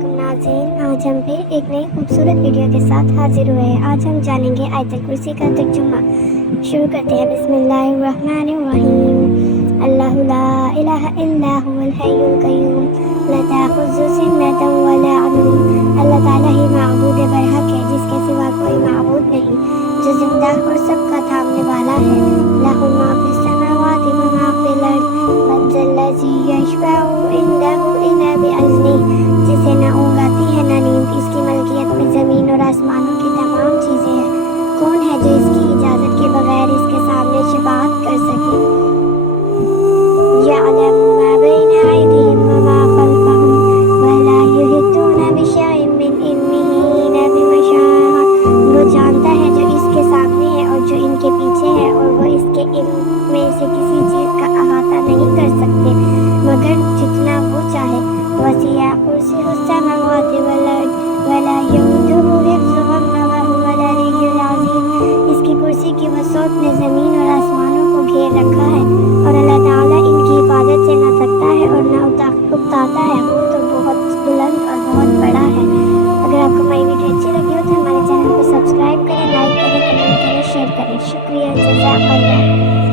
वालेकुम नाज़रीन, आज हम फिर एक नई खूबसूरत वीडियो के साथ हाजिर हुए हैं। आज हम जानेंगे आयतुल कुर्सी का तर्जुमा। शुरू करते हैं। बिस्मिल्लाहिर्रहमानिर्रहीम। अल्लाहु ला इलाहा इल्ला हुवल हय्युल क़य्यूम ला ताख़ुज़ुहु सिनतुन व ला नौम। अल्लाह ताला ही माबूद बरहक है, जिसके सिवा कोई माबूद नहीं, जो जिंदा और सबका थामने वाला है। लहु मा फ़िस समावाति व मा फ़िल अर्ज़ मन ज़ल्लज़ी यशफ़अउ इंदहु इल्ला बिइज़्निही। जिसे न ऊँघ आती है न नींद, इसकी मलकियत में ज़मीन और आसमानों की तमाम चीज़ें हैं। कौन है जो इसकी इजाज़त के बगैर इसके सामने शफ़ाअत कर सके? यअलमु मा बैन अयदीहिम व मा ख़ल्फ़हुम व ला युहीतूना बिशैइन मिन इल्मिही इल्ला बिमा शाअ। वो जानता है जो इसके सामने है और जो इनके पीछे है, और वो इसके इल्म में से किसी चीज़ का अहाता नहीं कर सकते मगर जितना वो चाहे। वसिअ कुर्सियुहु समावाति वल अर्ज़ व ला यऊदुहु हिफ़्ज़ुहुमा व हुवल अलिय्युल अज़ीम। इसकी कुर्सी की वसअत ने ज़मीन और आसमानों को घेर रखा है, और अल्लाह ताला इनकी हिफाजत से न थकता है और न उकताता है। वो तो बहुत बुलंद और बहुत बड़ा है। अगर आपको हमारी वीडियो अच्छी लगी हो तो हमारे चैनल को सब्सक्राइब करें, लाइक करें, कमेंट करें, शेयर करें। शुक्रिया, जज़ाकल्लाह।